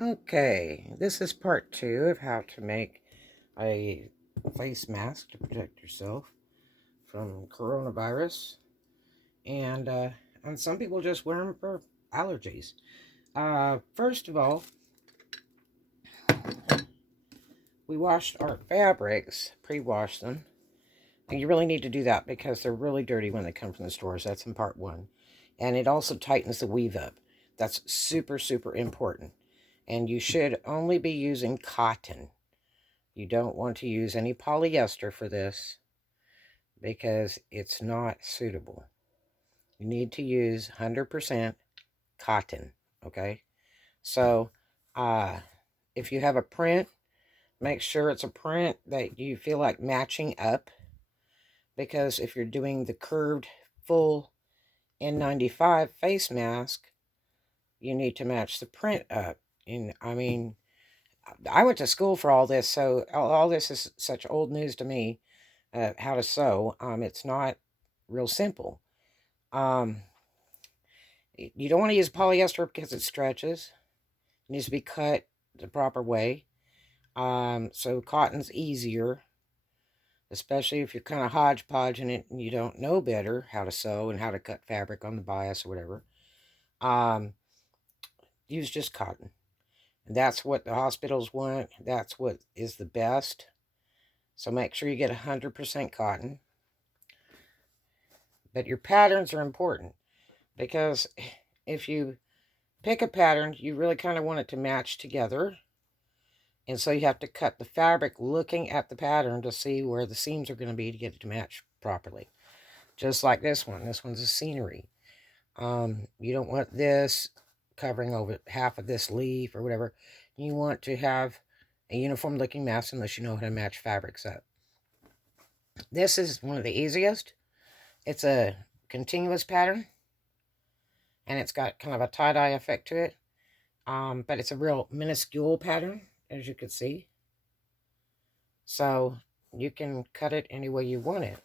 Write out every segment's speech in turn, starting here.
Okay, this is part 2 of how to make a face mask to protect yourself from coronavirus. And, uh, and some people just wear them for allergies. First of all, we washed our fabrics, pre-washed them. And you really need to do that because they're really dirty when they come from the stores. That's in part 1. And it also tightens the weave up. That's super, super important. And you should only be using cotton. You don't want to use any polyester for this because it's not suitable. You need to use 100% cotton, okay? So, if you have a print, make sure it's a print that you feel like matching up, because if you're doing the curved full N95 face mask, you need to match the print up. And I mean, I went to school for all this, so all this is such old news to me. How to sew. It's not real simple. Um, you don't want to use polyester because it stretches. It needs to be cut the proper way. So cotton's easier, especially if you're kind of hodgepodging it and you don't know better how to sew and how to cut fabric on the bias or whatever. Um, use just cotton. And that's what the hospitals want. That's what is the best. So make sure you get 100% cotton. But your patterns are important, because if you pick a pattern, you really kind of want it to match together. And so you have to cut the fabric looking at the pattern to see where the seams are going to be to get it to match properly. Just like this one. This one's a scenery. You don't want this covering over half of this leaf or whatever. You want to have a uniform looking mask unless you know how to match fabrics up. This is one of the easiest. It's a continuous pattern, and it's got kind of a tie-dye effect to it. But it's a real minuscule pattern, as you can see. So you can cut it any way you want it,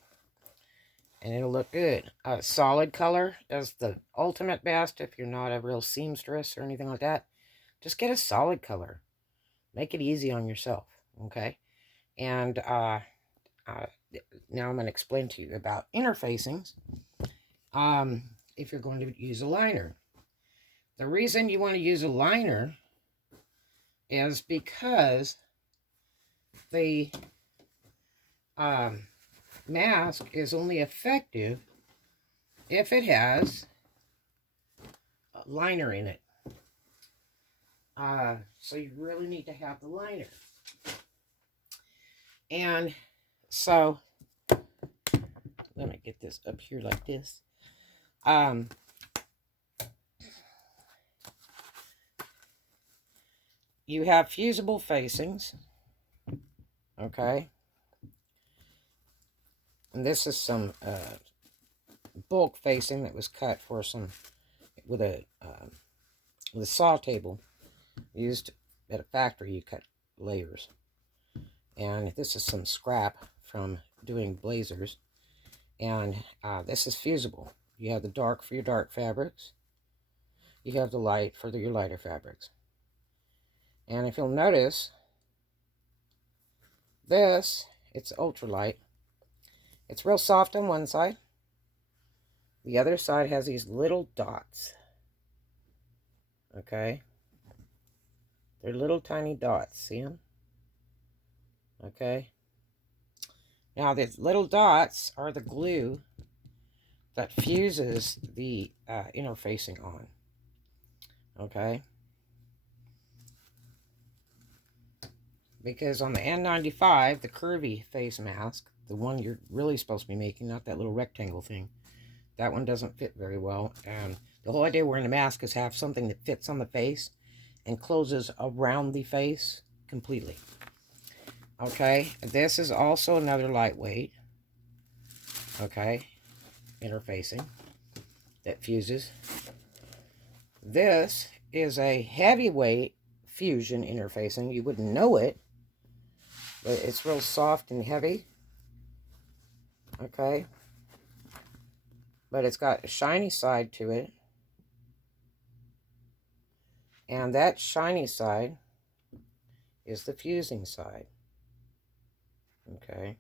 and it'll look good. A solid color is the ultimate best if you're not a real seamstress or anything like that. Just get a solid color. Make it easy on yourself, okay? And now I'm going to explain to you about interfacings. If you're going to use a liner. The reason you want to use a liner is because the mask is only effective if it has a liner in it. So you really need to have the liner. And so, let me get this up here like this. You have fusible facings, okay? And this is some bulk facing that was cut for some with a saw table used at a factory. You cut layers, and this is some scrap from doing blazers. And this is fusible. You have the dark for your dark fabrics. You have the light for your lighter fabrics. And if you'll notice, this, it's ultralight. It's real soft on one side. The other side has these little dots. Okay? They're little tiny dots. See them? Okay? Now, these little dots are the glue that fuses the interfacing on. Okay? Because on the N95, the curvy face mask, the one you're really supposed to be making, not that little rectangle thing, that one doesn't fit very well. And the whole idea of wearing a mask is have something that fits on the face and closes around the face completely. Okay, this is also another lightweight, okay, interfacing that fuses. This is a heavyweight fusion interfacing. You wouldn't know it, but it's real soft and heavy. Okay, but it's got a shiny side to it, And that shiny side is the fusing side. Okay.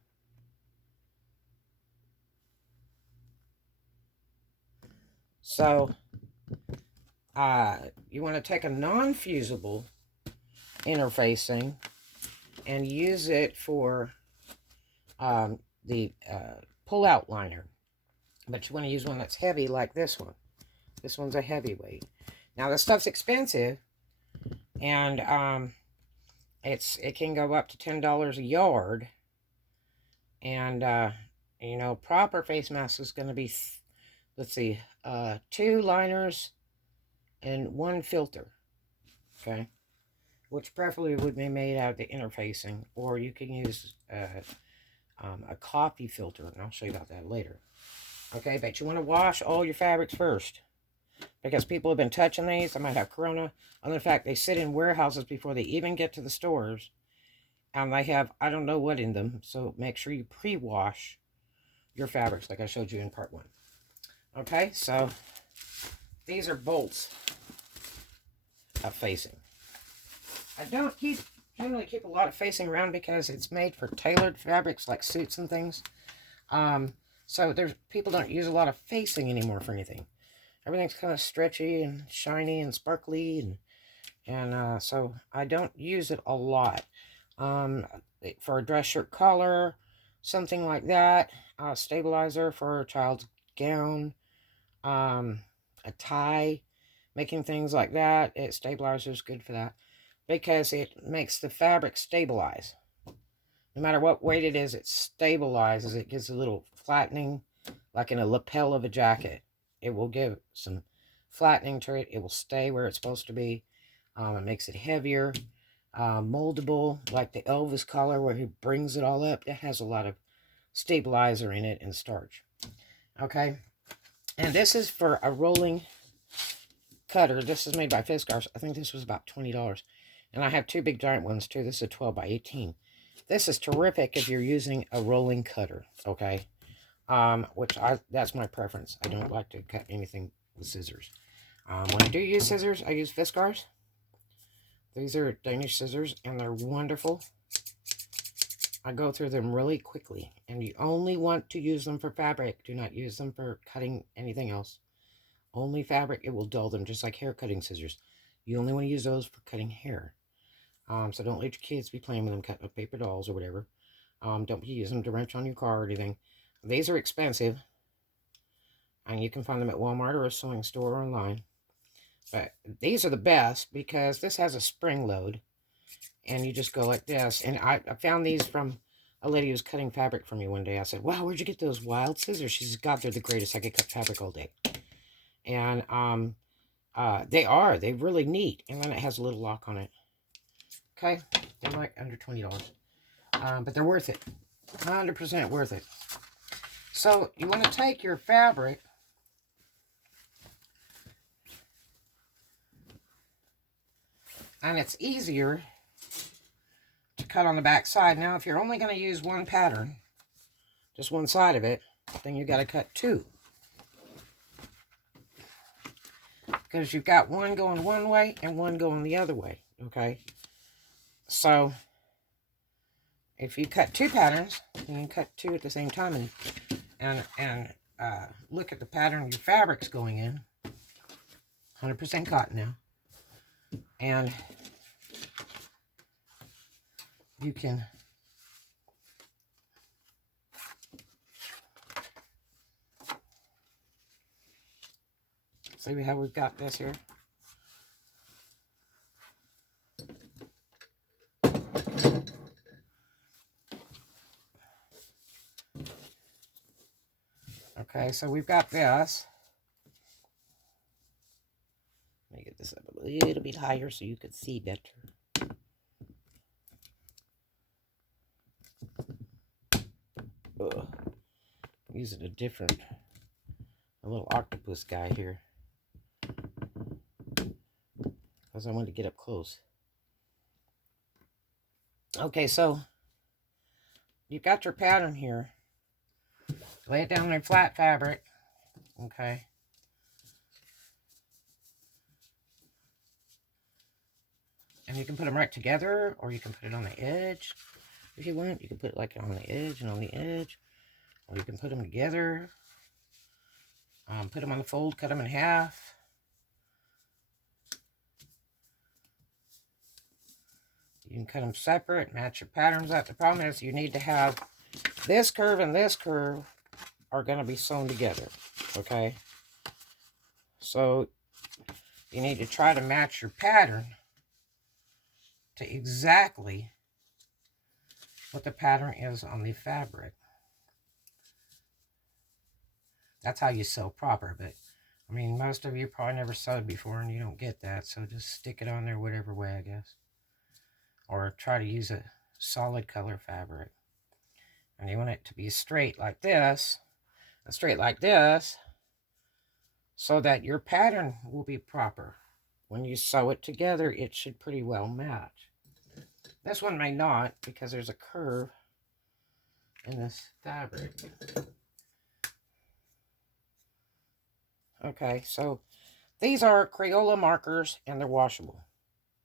So, you want to take a non-fusible interfacing and use it for the pull-out liner. But you want to use one that's heavy like this one. This one's a heavyweight. Now, this stuff's expensive, and it can go up to $10 a yard. And, you know, proper face mask is going to be, let's see, 2 liners and 1 filter. Okay. Which preferably would be made out of the interfacing, or you can use a coffee filter, and I'll show you about that later. Okay, but you want to wash all your fabrics first, because people have been touching these. They might have corona. Other than fact, they sit in warehouses before they even get to the stores, and they have I don't know what in them. So make sure you pre-wash your fabrics, like I showed you in part 1. Okay, so these are bolts of facing. I don't generally keep a lot of facing around because it's made for tailored fabrics like suits and things. So people don't use a lot of facing anymore for anything. Everything's kind of stretchy and shiny and sparkly, and so I don't use it a lot. For a dress shirt collar, something like that, stabilizer for a child's gown, a tie, making things like that. Stabilizer is good for that, because it makes the fabric stabilize. No matter what weight it is, it stabilizes. It gives a little flattening, like in a lapel of a jacket. It will give some flattening to it. It will stay where it's supposed to be. It makes it heavier, moldable, like the Elvis collar where he brings it all up. It has a lot of stabilizer in it and starch. Okay, and this is for a rolling cutter. This is made by Fiskars. I think this was about $20. And I have 2 big giant ones too. This is a 12 by 18. This is terrific if you're using a rolling cutter, okay? That's my preference. I don't like to cut anything with scissors. When I do use scissors, I use Fiskars. These are Danish scissors, and they're wonderful. I go through them really quickly, and you only want to use them for fabric. Do not use them for cutting anything else. Only fabric. It will dull them, just like hair cutting scissors. You only want to use those for cutting hair. So don't let your kids be playing with them, cutting up paper dolls or whatever. Don't be using them to wrench on your car or anything. These are expensive, and you can find them at Walmart or a sewing store or online. But these are the best because this has a spring load, and you just go like this. And I found these from a lady who was cutting fabric for me one day. I said, "Wow, where'd you get those wild scissors?" She says, "God, they're the greatest. I could cut fabric all day." And they're really neat. And then it has a little lock on it. Okay, they're like under $20, but they're worth it. 100% worth it. So you want to take your fabric and it's easier to cut on the back side. Now, if you're only going to use one pattern, just one side of it, then you got to cut 2. Because you've got one going one way and one going the other way, okay? So, if you cut 2 patterns, you can cut 2 at the same time and look at the pattern your fabric's going in. 100% cotton now. And you can see how we've got this here. Okay, so we've got this. Let me get this up a little bit higher so you can see better. Ugh. Using a little octopus guy here, because I want to get up close. Okay, so you've got your pattern here. Lay it down on flat fabric. Okay. And you can put them right together, or you can put it on the edge if you want. You can put it like on the edge and on the edge, or you can put them together. Put them on the fold, cut them in half. You can cut them separate, match your patterns up. The problem is you need to have this curve and this curve are going to be sewn together, okay? So you need to try to match your pattern to exactly what the pattern is on the fabric. That's how you sew proper, but I mean, most of you probably never sewed before and you don't get that, so just stick it on there whatever way, I guess. Or try to use a solid color fabric. And you want it to be straight like this, and straight like this, so that your pattern will be proper. When you sew it together, it should pretty well match. This one may not, because there's a curve in this fabric. Okay, so these are Crayola markers, and they're washable.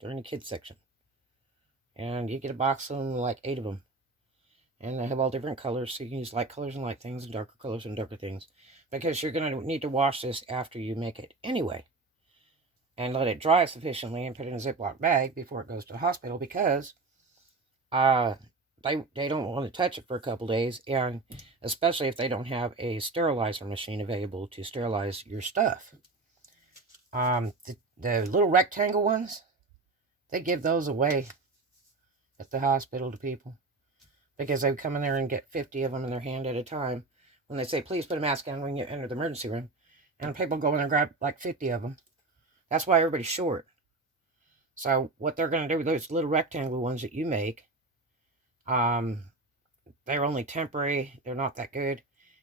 They're in the kids section. And you get a box of them, like 8 of them. And they have all different colors, so you can use light colors and light things, and darker colors and darker things. Because you're going to need to wash this after you make it anyway. And let it dry sufficiently and put it in a Ziploc bag before it goes to the hospital, because they don't want to touch it for a couple days, and especially if they don't have a sterilizer machine available to sterilize your stuff. The little rectangle ones, they give those away at the hospital to people, because they come in there and get 50 of them in their hand at a time when they say, please put a mask on when you enter the emergency room. And people go in and grab like 50 of them. That's why everybody's short. So what they're going to do with those little rectangle ones that you make, they're only temporary. They're not that good.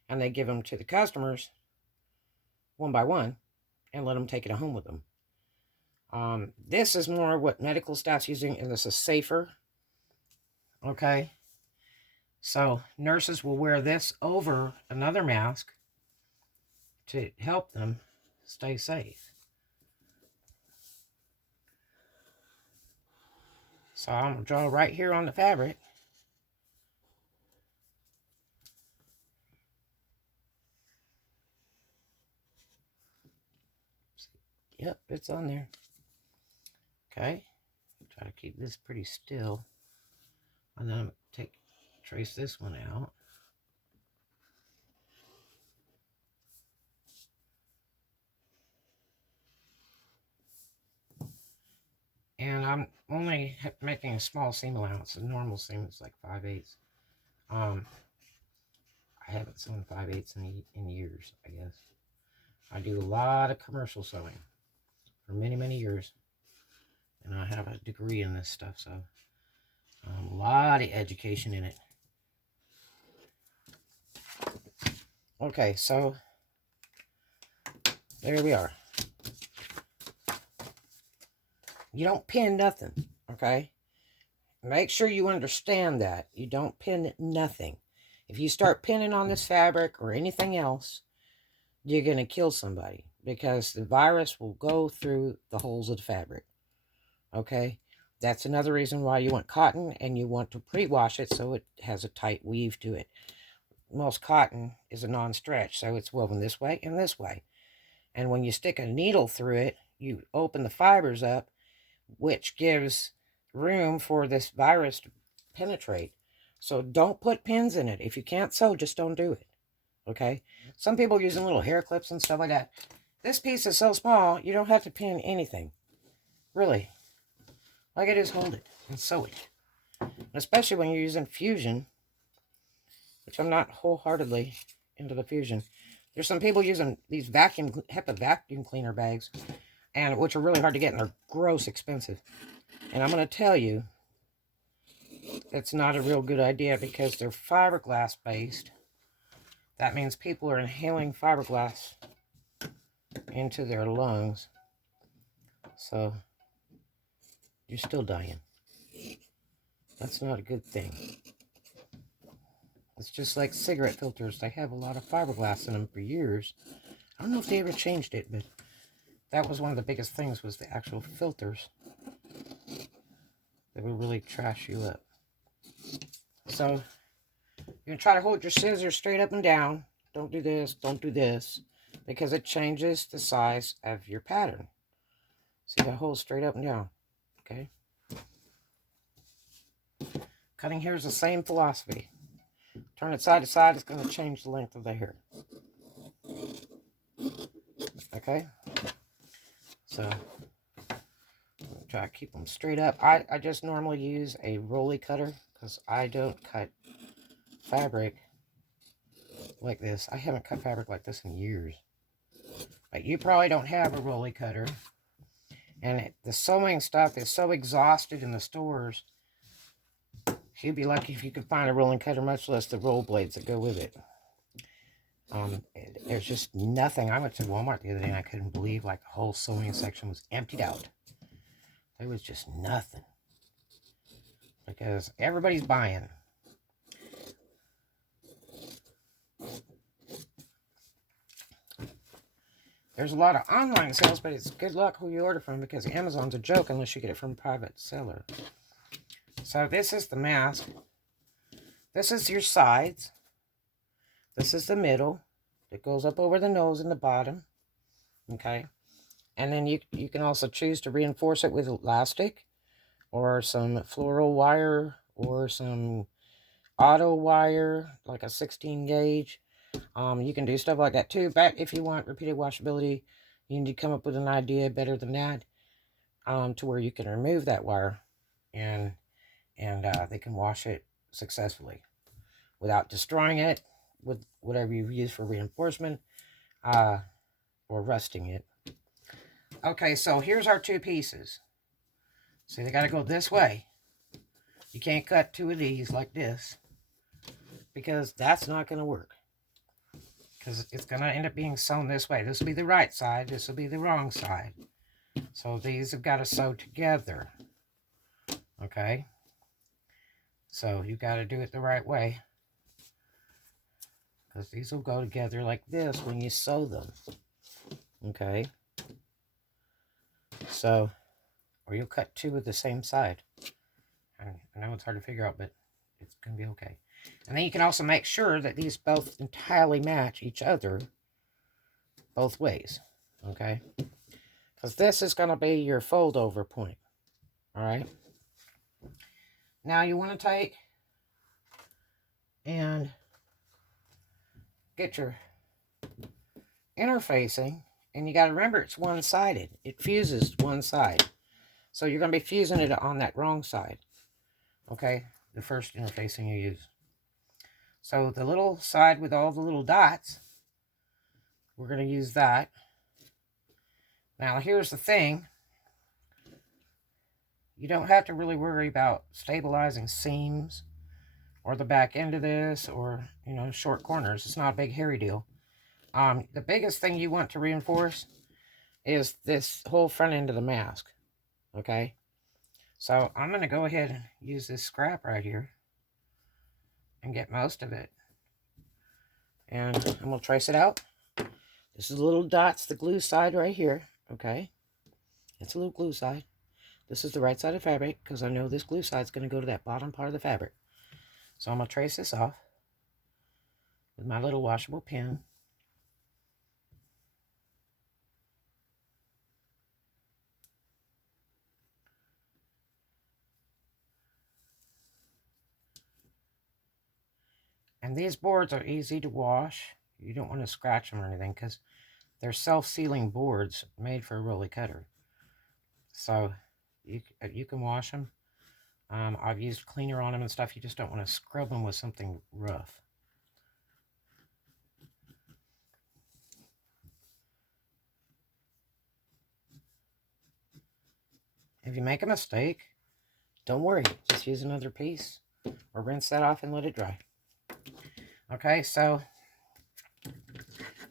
And they give them to the customers one by one and let them take it home with them. This is more what medical staff's using, and this is safer. Okay. So nurses will wear this over another mask to help them stay safe. So I'm going to draw right here on the fabric. Yep, it's on there. Okay. Try to keep this pretty still. And then I'm going to trace this one out. And I'm only making a small seam allowance. A normal seam is like 5/8. I haven't sewn 5/8 in years, I guess. I do a lot of commercial sewing for many, many years. And I have a degree in this stuff, so a lot of education in it. Okay, so there we are. You don't pin nothing, okay? Make sure you understand that. You don't pin nothing. If you start pinning on this fabric or anything else, you're going to kill somebody, because the virus will go through the holes of the fabric, okay? That's another reason why you want cotton, and you want to pre-wash it so it has a tight weave to it. Most cotton is a non-stretch, so it's woven this way and this way. And when you stick a needle through it, you open the fibers up, which gives room for this virus to penetrate. So don't put pins in it. If you can't sew, just don't do it. Okay? Some people are using little hair clips and stuff like that. This piece is so small, you don't have to pin anything. Really. All you gotta do is hold it and sew it. Especially when you're using fusion, which I'm not wholeheartedly into the fusion. There's some people using these HEPA vacuum cleaner bags, and which are really hard to get, and they're gross expensive. And I'm going to tell you, it's not a real good idea, because they're fiberglass based. That means people are inhaling fiberglass into their lungs. So you're still dying. That's not a good thing. It's just like cigarette filters. They have a lot of fiberglass in them for years. I don't know if they ever changed it, but that was one of the biggest things, was the actual filters. that will really trash you up. So you're going to try to hold your scissors straight up and down. Don't do this, don't do this, because it changes the size of your pattern. So you got to hold straight up and down, okay? Cutting hair is the same philosophy. Turn it side to side, it's going to change the length of the hair. Okay? So, try to keep them straight up. I just normally use a rolly cutter because I don't cut fabric like this. I haven't cut fabric like this in years. But you probably don't have a rolly cutter. And the sewing stuff is so exhausted in the stores. You'd be lucky if you could find a rolling cutter, much less the roll blades that go with it. There's just nothing. I went to Walmart the other day and I couldn't believe like the whole sewing section was emptied out. There was just nothing. Because everybody's buying. There's a lot of online sales, but it's good luck who you order from because Amazon's a joke unless you get it from a private seller. So this is the mask. This is your sides. This is the middle. It goes up over the nose and the bottom. Okay. And then you can also choose to reinforce it with elastic or some floral wire or some auto wire, like a 16 gauge. You can do stuff like that too, but if you want repeated washability, you need to come up with an idea better than that, to where you can remove that wire and they can wash it successfully without destroying it with whatever you use for reinforcement, or rusting it. Okay, so here's our two pieces. See, they got to go this way. You can't cut two of these like this because that's not going to work. Because it's going to end up being sewn this way. This will be the right side. This will be the wrong side. So these have got to sew together. Okay? So you got to do it the right way. Because these will go together like this when you sew them. Okay? So, or you'll cut two of the same side. I know it's hard to figure out, but it's going to be okay. And then you can also make sure that these both entirely match each other both ways. Okay? Because this is going to be your fold over point. Alright? Now you want to take and get your interfacing, and you got to remember it's one-sided. It fuses one side. So you're going to be fusing it on that wrong side. Okay? The first interfacing you use. So the little side with all the little dots, we're going to use that. Now here's the thing. You don't have to really worry about stabilizing seams or the back end of this or, you know, short corners. It's not a big hairy deal. The biggest thing you want to reinforce is this whole front end of the mask. Okay? So I'm going to go ahead and use this scrap right here and get most of it. And I'm going to trace it out. This is the little dots, the glue side right here. Okay? It's a little glue side. This is the right side of fabric because I know this glue side is going to go to that bottom part of the fabric. So I'm going to trace this off with my little washable pen. And these boards are easy to wash. You don't want to scratch them or anything because they're self-sealing boards made for a rolly cutter. So you can wash them. I've used cleaner on them and stuff. You just don't want to scrub them with something rough. If you make a mistake, don't worry. Just use another piece or rinse that off and let it dry. Okay, so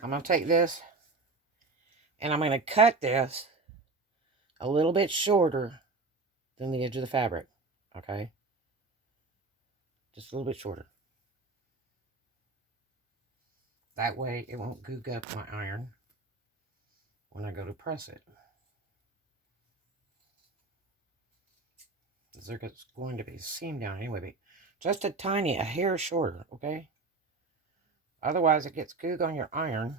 I'm going to take this and I'm going to cut this a little bit shorter than the edge of the fabric. Okay? Just a little bit shorter. That way it won't goog up my iron when I go to press it. There's going to be a seam down anyway, but just a hair shorter, okay? Otherwise, it gets goog on your iron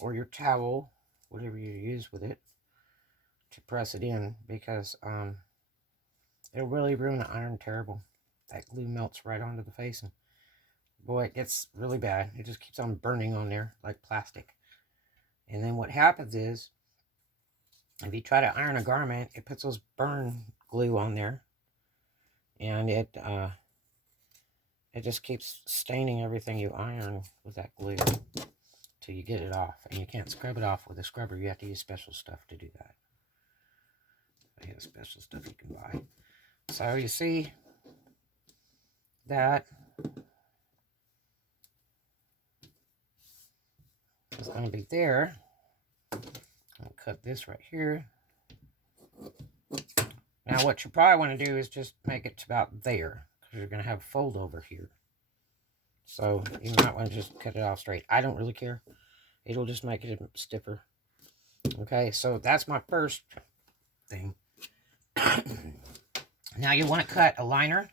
or your towel, whatever you use with it, to press it in, because it'll really ruin the iron terrible. That glue melts right onto the face, and boy, it gets really bad. It just keeps on burning on there like plastic. And then what happens is, if you try to iron a garment, it puts those burn glue on there, and it just keeps staining everything you iron with that glue till you get it off. And you can't scrub it off with a scrubber. You have to use special stuff to do that. They have special stuff you can buy. So you see that is going to be there. I'll cut this right here. Now what you probably want to do is just make it to about there, because you're going to have fold over here. So you might want to just cut it off straight. I don't really care. It'll just make it stiffer. Okay, so that's my first thing. Now you want to cut a liner.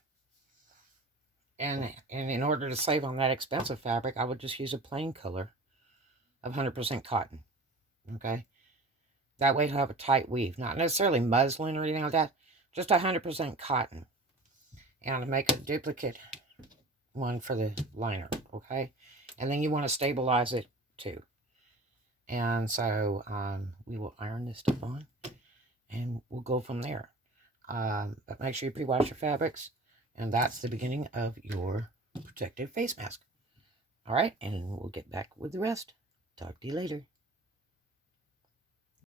And in order to save on that expensive fabric, I would just use a plain color of 100% cotton. Okay? That way you'll have a tight weave. Not necessarily muslin or anything like that. Just 100% cotton. And make a duplicate one for the liner. Okay? And then you want to stabilize it too. And so we will iron this stuff on. And we'll go from there. But make sure you pre-wash your fabrics. And that's the beginning of your protective face mask. All right, and we'll get back with the rest. Talk to you later.